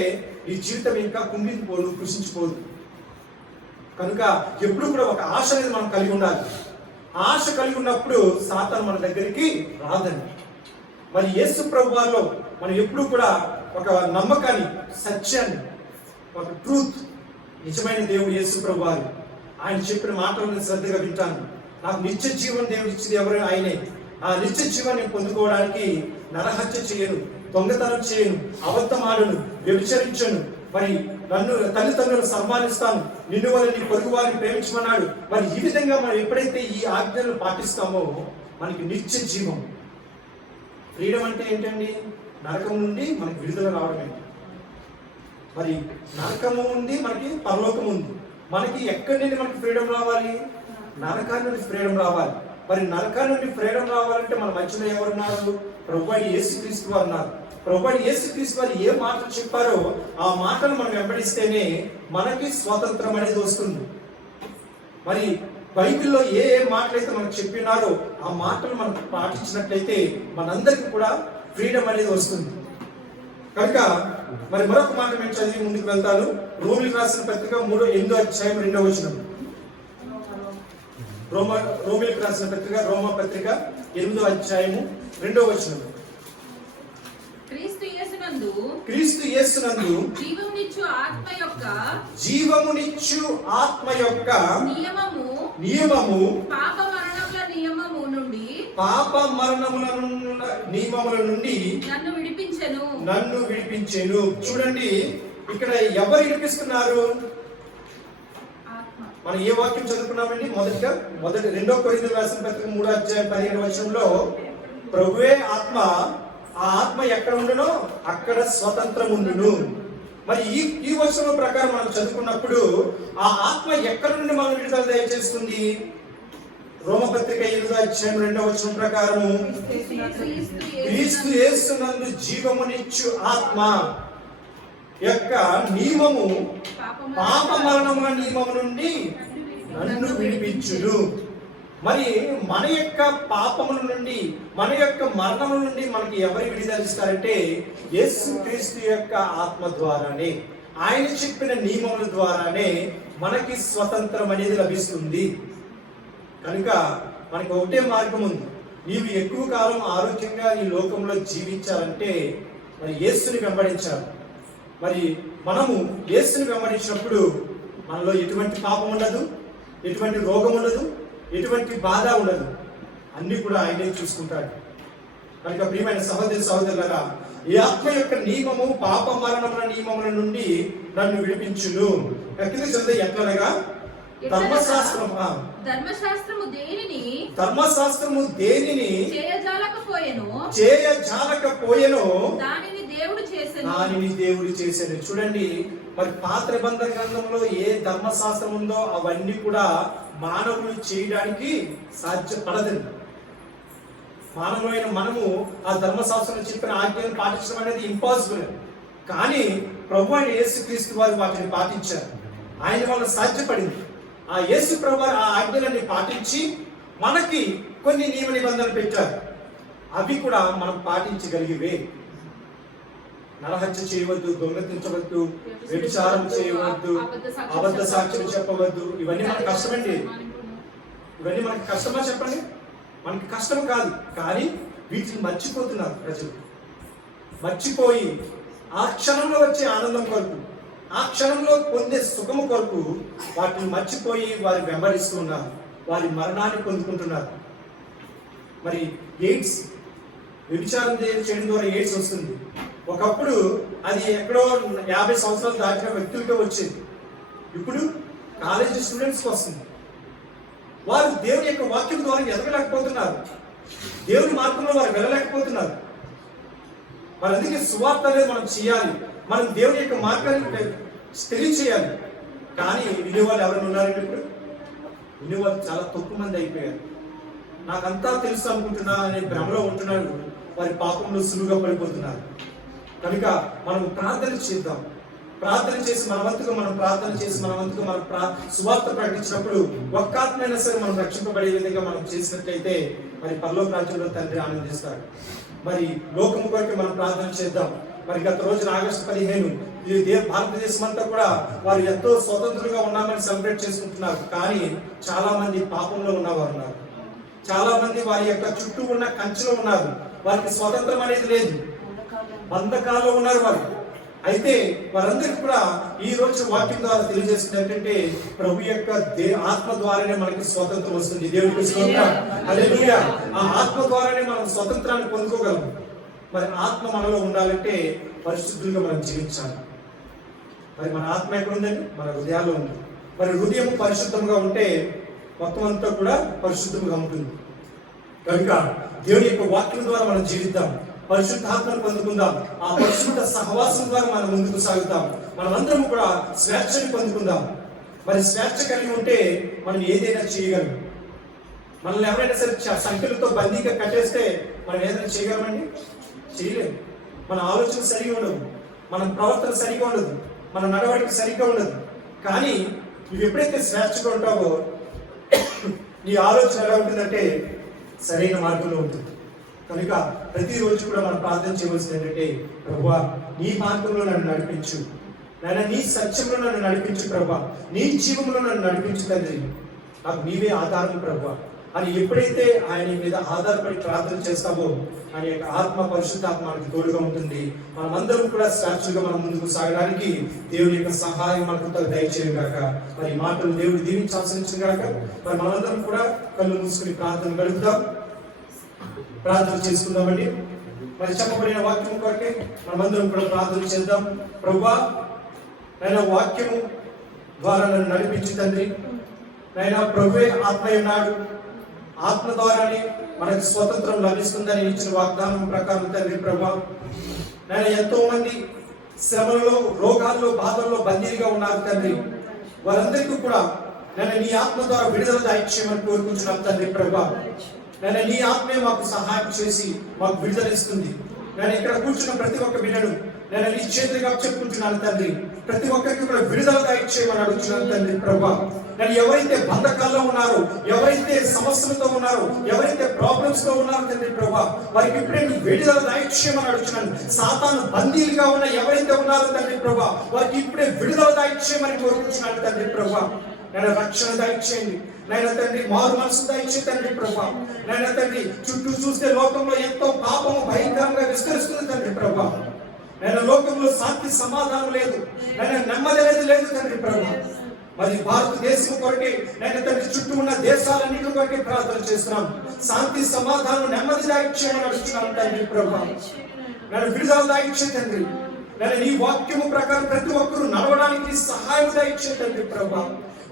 ఈ జీవితం ఇంకా కుంగిపోదు, కృషించిపోదు. కనుక ఎప్పుడు కూడా ఒక ఆశ అనేది మనం కలిగి ఉండాలి. ఆశ కలిగి ఉన్నప్పుడు సాతాను మన దగ్గరికి రాదండి. మరి యేసు ప్రభు వారిలో మనం ఎప్పుడు కూడా ఒక నమ్మకాన్ని, సత్యాన్ని, ఒక ట్రూత్, నిజమైన దేవుడు యేసు ప్రభు వారు. ఆయన చెప్పిన మాటలను శ్రద్ధగా వింటాను. నాకు నిత్య జీవన దేవుడు ఇచ్చింది ఎవరు? ఆయనే. ఆ నిత్య జీవాన్ని పొందుకోవడానికి నరహత్య చేయను, దొంగతనం చేయను, అబద్ధం ఆడను, వ్యభిచరించను, మరి నన్ను తల్లిదండ్రులను సన్మానిస్తాను, నిన్ను వల్ల నీ పొరుగు వారిని ప్రేమించమన్నాడు. మరి ఈ విధంగా మనం ఎప్పుడైతే ఈ ఆజ్ఞలను పాటిస్తామో మనకి నిత్య జీవం. ఫ్రీడమ్ అంటే ఏంటండి? నరకం నుండి మనకి విడుదల రావడమే. మరి నరకము ఉంది, మనకి పరలోకం ఉంది. మనకి ఎక్కడి నుండి మనకి ఫ్రీడమ్ రావాలి? నరకాన్ని నుండి ఫ్రీడమ్ రావాలి. మరి నరకాన్ని నుండి ఫ్రీడమ్ రావాలంటే మన మధ్యలో ఎవరున్నారు? ప్రభువైన యేసుక్రీస్తు వారు ఉన్నారు. ప్రభువైన యేసుక్రీస్తు వారు ఏ మాటలు చెప్పారో ఆ మాటలు మనం వెంబడిస్తేనే మనకి స్వాతంత్రం అనేది వస్తుంది. మరి బైబిల్లో ఏ ఏ మాటలైతే మనకు చెప్పినారో ఆ మాటలు మనం పాటించినట్లయితే మనందరికీ కూడా ఫ్రీడమ్ అనేది వస్తుంది. కనుక మరి మరొక మాట నేను చదివి ముందుకు వెళ్తాను. రోమిలకు రాసిన పత్రిక 8:2 రోమిలకు రాసిన పత్రిక, రోమా పత్రిక 8:2 క్రీస్తు యేసునందు జీవమునిచ్చు ఆత్మ యొక్క నియమము పాప మరణముల నుండి నన్ను విడిపించెను. చూడండి, ఇక్కడ ఎవరు విడిపిస్తున్నారు? మనం ఏ వాక్యం చదువుకున్నామండి? మొదటి 2 కొరింథీయులకు రాసిన పత్రిక 3:15 ప్రభువే ఆత్మ, ఆ ఆత్మ ఎక్కడ ఉండునో అక్కడ స్వతంత్రం ఉండును. మరి ఈ వచనం ప్రకారం మనం చదువుకున్నప్పుడు ఆ ఆత్మ ఎక్కడ నుండి మనం విడుదల దయచేస్తుంది? రోమపత్రిక 8:2 ప్రకారము క్రీస్తు యేసునందు జీవమునిచ్చు ఆత్మ యొక్క నియమము పాప మరణముల నియమము నుండి నన్ను విడిపించును. మరి మన యొక్క పాపముల నుండి, మన యొక్క మరణముల నుండి మనకి ఎవరు విడుదలిస్తారంటే యేసుక్రీస్తు యొక్క ఆత్మ ద్వారానే, ఆయన చెప్పిన నియమముల ద్వారానే మనకి స్వతంత్రం అనేది లభిస్తుంది. కనుక మనకి ఒకటే మార్గం ఉంది. నీవు ఎక్కువ కాలం ఆరోగ్యంగా ఈ లోకంలో జీవించాలంటే మరి యేసుని వెంబడించాలి. మరి మనము యేసుని వెంబడించినప్పుడు మనలో ఎటువంటి పాపం ఉండదు, ఎటువంటి రోగం ఉండదు, ఎటువంటి బాధ ఉండదు. అన్ని కూడా ఆయనే చూసుకుంటాడు. కనుక ప్రియమైన సహోదరులారా, ఈ ఆత్మ యొక్క నియమము పాప మరణముల నియమముల నుండి నన్ను విడిపించును. ఎట్లనగా ధర్మశాస్త్రము దేనిని చేయజాలకపోయెనో దానిని దేవుడు చేశాను. చూడండి, మరి పాత నిబంధన గ్రంథంలో ఏ ధర్మశాస్త్రం ఉందో అవన్నీ కూడా మానవులు చేయడానికి సాధ్యపడదండి. మానవులైన మనము ఆ ధర్మశాస్త్రం చెప్పిన ఆజ్ఞలను పాటించడం అనేది ఇంపాసిబుల్. కానీ ప్రభు అయిన యేసుక్రీస్తు వారు వాటిని పాటించారు. ఆయన వల్ల సాధ్యపడింది. ఆ యేసు ప్రభు ఆ ఆజ్ఞలన్నీ పాటించి మనకి కొన్ని నియమ నిబంధనలు పెట్టారు. అవి కూడా మనం పాటించగలిగేవే. నరహత్య చేయవద్దు, దొంగతించవద్దు, వ్యభిచారం చేయవద్దు, అబద్ధ సాక్ష్యం చెప్పవద్దు. ఇవన్నీ మనకు కష్టమండి. ఇవన్నీ మనకి కష్టమా చెప్పండి? మనకి కష్టం కాదు. కానీ వీటిని మర్చిపోతున్నారు ప్రజలు. మర్చిపోయి ఆ క్షణంలో వచ్చే ఆనందం కొరకు, ఆ క్షణంలో పొందే సుఖము కొరకు వాటిని మర్చిపోయి వారి వెంబడిస్తున్నారు. వారి మరణాన్ని పొందుకుంటున్నారు. మరి ఎయిడ్స్, వ్యభిచారం చేయడం ద్వారా ఎయిడ్స్ వస్తుంది. ఒకప్పుడు అది ఎక్కడో 50 సంవత్సరాలు దాటిన వ్యక్తులకే వచ్చేది. ఇప్పుడు కాలేజీ స్టూడెంట్స్కి వస్తుంది. వారు దేవుని యొక్క వాక్యం ద్వారా ఎదగలేకపోతున్నారు, దేవుని మార్గంలో వారు వెళ్ళలేకపోతున్నారు. మరి అందుకే సువార్త అనేది మనం చేయాలి, మనం దేవుని యొక్క మార్గాన్ని తెలియచేయాలి. కానీ వినేవాళ్ళు ఎవరైనా ఉన్నారంటే ఇప్పుడు వినేవాళ్ళు చాలా తక్కువ మంది అయిపోయారు. నాకంతా తెలుసు అనుకుంటున్నా అనే భ్రమలో ఉంటున్నాడు, వారి పాపంలో సులువుగా పడిపోతున్నారు. కనుక మనం ప్రార్థన చేద్దాం. ప్రార్థన చేసి మన వంతుగా మనం ప్రార్థన చేసి మన వంతుగా మనం సువార్త ప్రకటించినప్పుడు ఒక్క ఆత్మైనా సరే మనం రక్షింపబడే విధంగా మనం చేసినట్లయితే మరి పరలోక రాజ్యంలో తండ్రి ఆనందిస్తాడు. మరి లోకం కొరకు మనం ప్రార్థన చేద్దాం. మరి గత రోజున ఆగస్టు 15 ఈ భారతదేశం అంతా కూడా వారు ఎంతో స్వతంత్రంగా ఉన్నామని సెలబ్రేట్ చేసుకుంటున్నారు. కానీ చాలా మంది పాపంలో ఉన్నవారు ఉన్నారు, చాలా మంది వారి యొక్క చుట్టూ ఉన్న కంచెలో ఉన్నారు. వారికి స్వతంత్రం అనేది లేదు, బంధకాల్లో ఉన్నారు వారు. అయితే వారందరికీ కూడా ఈ రోజు వాక్యం ద్వారా తెలియజేస్తుంది ఏంటంటే ప్రభు యొక్క ఆత్మ ద్వారానే మనకి స్వతంత్రం వస్తుంది. దేవునికి స్తోత్రం, హల్లెలూయా. ఆ ఆత్మ ద్వారానే మనం స్వతంత్రాన్ని పొందుకోగలం. మరి ఆత్మ మనలో ఉండాలంటే పరిశుద్ధులుగా మనం జీవించాలి. మరి మన ఆత్మ ఎక్కడ ఉందండి? మన హృదయాల్లో ఉంది. మరి హృదయం పరిశుద్ధంగా ఉంటే మొత్తం అంతా కూడా పరిశుద్ధంగా ఉంటుంది. కనుక దేవుని యొక్క వాక్యం ద్వారా మనం జీవిద్దాం, పరిశుద్ధాత్మను పొందుకుందాం. ఆ పరిశుద్ధ సహవాసం ద్వారా మనం ముందుకు సాగుతాం. మనమందరం కూడా స్వేచ్ఛని పొందుకుందాం. మరి స్వేచ్ఛ కలిగి ఉంటే మనం ఏదైనా చేయగలం. మనల్ని ఎవరైనా సరే సంఖ్యలతో బందీగా కట్టేస్తే మనం ఏదైనా చేయగలమండి? చేయలేము. మన ఆలోచన సరిగా ఉండదు, మన ప్రవర్తన సరిగా ఉండదు, మన నడవడిక సరిగ్గా ఉండదు. కానీ నువ్వు ఎప్పుడైతే స్వేచ్ఛగా ఉంటావో నీ ఆలోచన ఎలా ఉంటుందంటే సరైన మార్గంలో ఉంటుంది. కనుక ప్రతిరోజు కూడా మనం ప్రార్థన చేయవలసింది ఏంటంటే ప్రభువా నీ మార్గంలో నన్ను నడిపించు, నాయన నీ సత్యంలో నన్ను నడిపించు ప్రభువా, నీ జీవంలో నన్ను నడిపించు తండ్రి, నాకు నీవే ఆధారం ప్రభువా అని ఎప్పుడైతే ఆయన మీద ఆధారపడి ప్రార్థన చేస్తామో ఆయన యొక్క ఆత్మ పరిశుద్ధాత్మ మనకు తోడుగా ఉంటుంది. మనమందరం కూడా స్వేచ్ఛగా మనం ముందుకు సాగడానికి దేవుని యొక్క సహాయం మనకు దయచేయను గాక. మరి మాటలు దేవుడు దీవించి ఆశ్రయించను గాక. మరి మనమందరం కూడా కళ్ళు మూసుకుని ప్రార్థన గడుపుదాం, ప్రార్థన చేసుకుందామండి. మరి చెప్పబడిన వాక్యం కొరకే మనమందరం కూడా ప్రార్థన చేద్దాం. ప్రభువా నాయన వాక్యము ద్వారా నన్ను నడిపించు తండ్రి. నాయన ప్రభువే ఆత్మ ఉన్నాడు, ఆత్మ ద్వారానే మనకు స్వతంత్రం లభిస్తుందని ఇచ్చిన వాగ్దానం ప్రకారం తండ్రి ప్రభువా నాయన ఎంతో మంది శ్రమలలో, రోగాల్లో, బాధల్లో బందీలుగా ఉన్నారు తండ్రి. వారందరికీ కూడా నేను నీ ఆత్మ ద్వారా విడుదల దయచేయమని కోరుకుంటున్నాం తండ్రి ప్రభువా. నేను నీ ఆత్మే మాకు సహాయం చేసి మాకు విడుదల ఇస్తుంది. నేను ఇక్కడ కూర్చున్న ప్రతి ఒక్క బిడ్డను నేను నీ చేతులుగా చెప్పుకుంటున్నాను తండ్రి. ప్రతి ఒక్కరికి కూడా విడుదల దయచేయమని అడుగుతున్నాను తండ్రి ప్రభువా. నేను ఎవరైతే బంధకాల్లో ఉన్నారో, ఎవరైతే సమస్యలతో ఉన్నారో, ఎవరైతే ప్రాబ్లమ్స్ తో ఉన్నారో తండ్రి ప్రభువా వారికి ఇప్పుడే విడుదల దయచేయమని అడుగుతున్నాను. సాతాను బందీలుగా ఉన్న ఎవరైతే ఉన్నారో తండ్రి ప్రభువా వారికి ఇప్పుడే విడుదల దయచేయమని కోరుకుంటున్నాను తండ్రి ప్రభువా. నేను రక్షణ దయచేయండి నాయన తండ్రి, మారు మనసు దయచే తండ్రి ప్రభువా. నాయన తండ్రి చుట్టూ చూస్తే లోకంలో ఎంతో పాపము భయంకరంగా విస్తరిస్తుంది తండ్రి ప్రభువా. నేను లోకంలో శాంతి సమాధానం లేదు, నేను నెమ్మది అనేది లేదు తండ్రి ప్రభువా. మరి భారతదేశం కొరకే నేను తండ్రి చుట్టూ ఉన్న దేశాలన్నిటి కొరకే ప్రార్థన చేస్తున్నాం. శాంతి సమాధానం నెమ్మది దాయిచ్చేయమని అడుగుతున్నాను తండ్రి ప్రభువా. నేను విడుదల దాయిచ్చే తండ్రి. నేను నీ వాక్యము ప్రకారం ప్రతి ఒక్కరూ నడవడానికి సహాయం దాయిచ్చే తండ్రి ప్రభువా.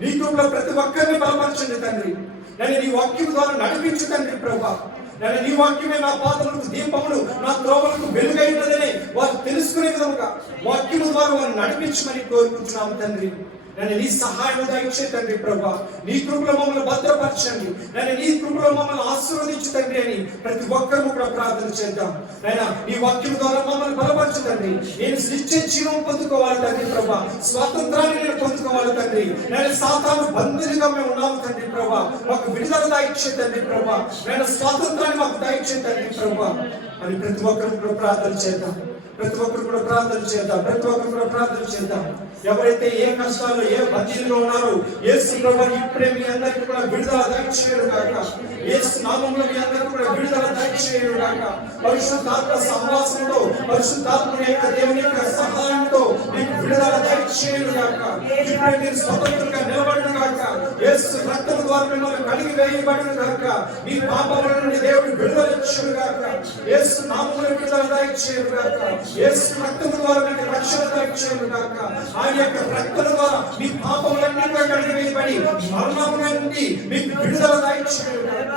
నీ కృపలో ప్రతి ఒక్కరిని బలపరచండి తండ్రి. నేను నీ వాక్యం ద్వారా నడిపించు తండ్రి ప్రభువా. నేను నీ వాక్యమే నా పాదములకు దీపములు, నా త్రోవలకు వెలుగైనదని వారు తెలుసుకునే విధముగా వాక్యము ద్వారా వారు నడిపించమని కోరుకుంటున్నాము తండ్రి. నేను నీ సహాయం దయచే తండ్రి ప్రభువా. నీ కృపలో మమ్మల్ని భద్రపరచండి, నేను నీ కృపలో మమ్మల్ని ఆశీర్వదించు తండ్రి అని ప్రతి ఒక్కరు కూడా ప్రార్థన చేద్దాం. నేను నీ వాక్యం ద్వారా మమ్మల్ని బలపరచు తండ్రి. నేను నిత్య జీవం పొందుకోవాలి తండ్రి ప్రభువా. స్వాతంత్రాన్ని నేను పొందుకోవాలి తండ్రి. నేను సాతాను బందీలుగా మేము ఉన్నాము తండ్రి ప్రభువా. మాకు విడుదల దయచే తండ్రి ప్రభువా. నేను స్వాతంత్రాన్ని మాకు దయచే తండ్రి ప్రభువా అని ప్రతి ఒక్కరు కూడా ప్రార్థన చేద్దాం. ప్రతి ఒక్కరు కూడా ప్రార్థన చేద్దాం. ప్రతి ఒక్కరు కూడా ప్రార్థన చేద్దాం. ఎవరైతే ఏ కష్టాలు, ఏ బందీలో ఉన్నారో యేసు ప్రభువు ఇప్పుడే మీ అందరికీ కూడా విడుదల దయచేయను గాక. యేసు నామములో మీ అందరికీ కూడా విడుదల దయచేయను గాక. పరిశుద్ధాత్మ సహవాసంతో, పరిశుద్ధాత్మ యొక్క దేవుని యొక్క సహాయంతో మీకు విడుదల దయచేయను గాక. ఇప్పుడే మీరు స్వతంత్రంగా నిలబడను గాక. యేసు రక్తము ద్వారా మిమ్మల్ని కడిగి వేయబడును గాక. మీ పాపముల నుండి దేవుడు విడుదల దయచేయును గాక. యేసు నామములో విడుదల దయచేయును గాక. యేసు రక్తము ద్వారా మీకు రక్షణ దయచేయును గాక. ఆయన యొక్క రక్తం ద్వారా మీ పాపములన్నీ కూడా కడిగివేయబడి మరణము నుండి మీకు విడుదల దయచేయును గాక.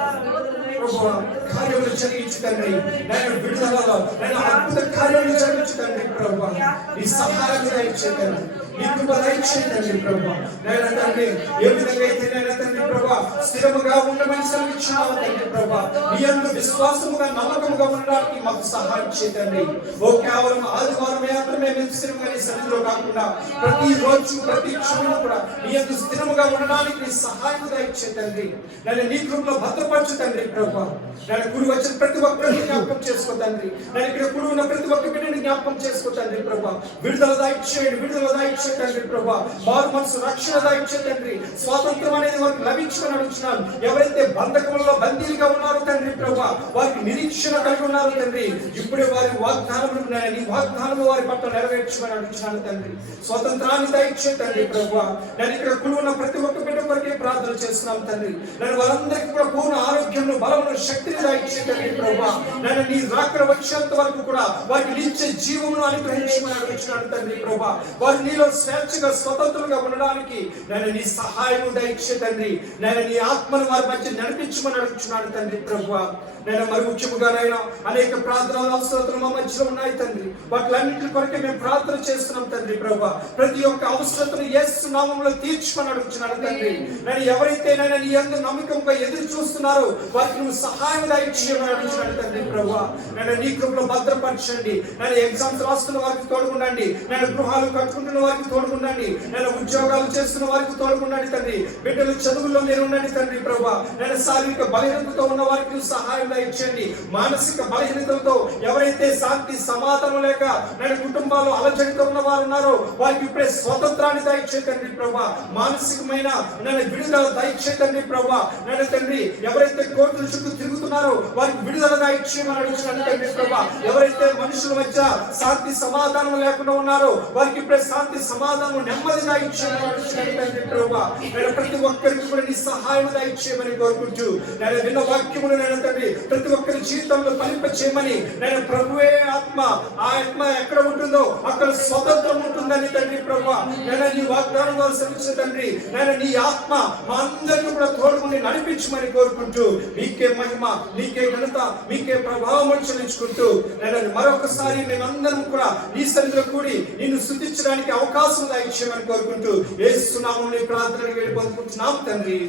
ప్రభువా, కార్యములు జరిగించు తండ్రి. నేను విడుదలలో నేను అద్భుత కార్యములు జరిగించు తండ్రి. ప్రభువా, నీ సహాయం దయచేయండి, నీ కృప దయచేయండి. ప్రభువా, నేను తండ్రి ఏ విధంగా అయితే నేను తండ్రి ప్రభువా స్థిరముగా ఉండమని సెలవిచ్చున్నావు తండ్రి. ప్రభువా, నీ యందు విశ్వాసముగా నమ్మకముగా ఉండడానికి మాకు సహాయం చేయండి. ఓ కేవలం ఆదివారం మాత్రమే మేము స్థిరముగా నీ సన్నిధిలో కాకుండా ప్రతి రోజు ప్రతి క్షణం కూడా నీ యందు స్థిరముగా ఉండడానికి నీ సహాయం దయచేయండి. నేను నీ కృపలో భద్రపరచు తండ్రి. ప్రభువా, నేను కూడి వచ్చిన ప్రతి ఒక్కరిని జ్ఞాపకం చేసుకో తండ్రి. నేను ఇక్కడ కూడి ఉన్న ప్రతి ఒక్క బిడ్డని జ్ఞాపకం చేసుకో తండ్రి. ప్రభువా, విడుదల దయచేయండి, విడుదల దయచేయండి తండ్రి. ప్రభువా, మారు మనసు రక్షణ దయచేయండి తండ్రి. స్వాతంత్రం అనేది వారికి లభించమని అడుగుతున్నాను. ఎవరైతే బంధకములలో బందీలుగా ఉన్నారో తండ్రి ప్రభువా, వారికి నిరీక్షణ కలిగి ఉన్నారు తండ్రి. ఇప్పుడే వారి వాగ్దానములు నీ వాగ్దానము వారి పట్ల నెరవేర్చమని అడుగుతున్నాను తండ్రి. స్వతంత్రాన్ని దయచేయండి తండ్రి. ప్రభువా, నేను ఇక్కడ కూడి ఉన్న ప్రతి ఒక్క బిడ్డ కొరకే ప్రార్థన చేస్తున్నాను తండ్రి. నేను వారందరికీ కూడా పూర్ణ ఆరోగ్యమును బలమును శక్తిని దయచేయండి ప్రభువా. నేను నీ రాకడ వచ్చేంత వరకు కూడా వారికి నిత్య జీవమును అనుగ్రహించమని అడుగుతున్నాను తండ్రి. ప్రభువా, వారు నీలో స్వేచ్ఛగా స్వతంత్రంగా ఉండడానికి నేను నీ సహాయము దయచేయండి తండ్రి. నేను నీ ఆత్మను వారి మధ్య నడిపించమని అడుగుతున్నాను తండ్రి. ప్రభువా, నేను మరి ముఖ్యముగానైనా అనేక ప్రార్థనలు అవసరతలు మా మధ్యలో ఉన్నాయి తండ్రి. వాటిలన్నింటి కొరకే మేము ప్రార్థన చేస్తున్నాం తండ్రి. ప్రభువా, ప్రతి ఒక్క అవసరతను యేసు నామములో తీర్చుమని అడుగుతున్నాను తండ్రి. నేను ఎవరైతే నేను నీ యందు నమ్మకంగా ఎదురు చూస్తున్నారో వారికి నువ్వు సహాయం దయచేయమని అడుగుతున్నాను తండ్రి. ప్రభువా, నేను నీ కృపలో భద్రపరచండి. నేను ఎగ్జామ్స్ రాస్తున్న వారికి తోడుకుండండి. నేను గృహాలు కట్టుకుంటున్న వారికి తోడుకుండండి. నేను ఉద్యోగాలు చేస్తున్న వారికి తోడుకుండండి తండ్రి. బిడ్డలు చదువుల్లో మీరు ఉండండి తండ్రి. ప్రభువా, నేను శారీరక బలహీనతతో ఉన్న వారికి నువ్వు సహాయం దయచేయండి. మానసిక బలహీనతలతో ఎవరైతే శాంతి సమాధానం లేక నేను కుటుంబాలు అలజడితో ఉన్న వారు ఉన్నారో వారికి ఇప్పుడే స్వతంత్రాన్ని దయచేయండి. ప్రభువా, మానసికమైన నేను విడుదల దయచేయండి. ప్రభువా, నేను తండ్రి ఎవరైతే కోర్టుల చుట్టూ తిరుగుతున్నారో వారికి విడుదల దయచేయమని అడుగుతున్నాను తండ్రి. ప్రభువా, ఎవరైతే మనుషుల మధ్య శాంతి సమాధానం లేకుండా ఉన్నారో వారికి ఇప్పుడే శాంతి సమాధానం నెమ్మది దయచేయమని అడుగుతున్నాను తండ్రి. ప్రభువా, నేను ప్రతి ఒక్కరికి కూడా నీ సహాయం దయచేయమని కోరుకుంటూ నేను విన్న వాక్యములు నేను తండ్రి ప్రతి ఒక్కరి జీవితంలో ఫలింప చేయమని నేను ప్రభువే ఆత్మ ఆ ఆత్మ ఎక్కడ ఉంటుందో అక్కడ స్వతంత్రం ఉంటుందని తండ్రి. ప్రభువా, నేను నీ వాగ్దానం ద్వారా సెలవించిన తండ్రి. నేను నీ ఆత్మ మా అందరినీ కూడా తోడుకుని నడిపించమని కోరుకుంటూ నీకే మహిమ నీకే ఘనత నీకే ప్రభావం చెల్లించుకుంటూ నేను మరొకసారి మేమందరం కూడా నీ సన్నిధిలో కూడి నిన్ను స్తుతించడానికి అవకాశం దయచేయమని కోరుకుంటూ యేసు నామములో ప్రార్థనకు వెళ్ళి పొందుకుంటున్నాం తండ్రి.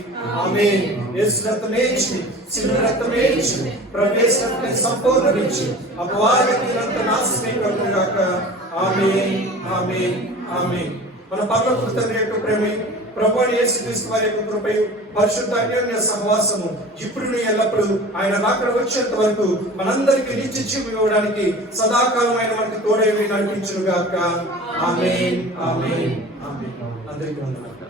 ఆమేన్. యేసు రక్తమే శిలువ రక్తమే ప్రవేశం సంపూర్ణించి అపవాదికి నాశనమే కలుగును గాక. ఆమేన్, ఆమేన్, ఆమేన్. మన పరలోక తండ్రి యొక్క ప్రేమ, ప్రభువైన యేసుక్రీస్తు వారి యొక్క కృపయు పరిశుద్ధ అన్యోన్య సహవాసము ఇప్పుడు ఎల్లప్పుడూ ఆయన రాకడ వచ్చేంత వరకు మనందరికీ నిత్య జీవం ఇవ్వడానికి సదాకాలం ఆయన మనకి తోడై నడిపించును గాక. ఆమేన్, ఆమేన్, ఆమేన్. అందరికీ వందనాలు.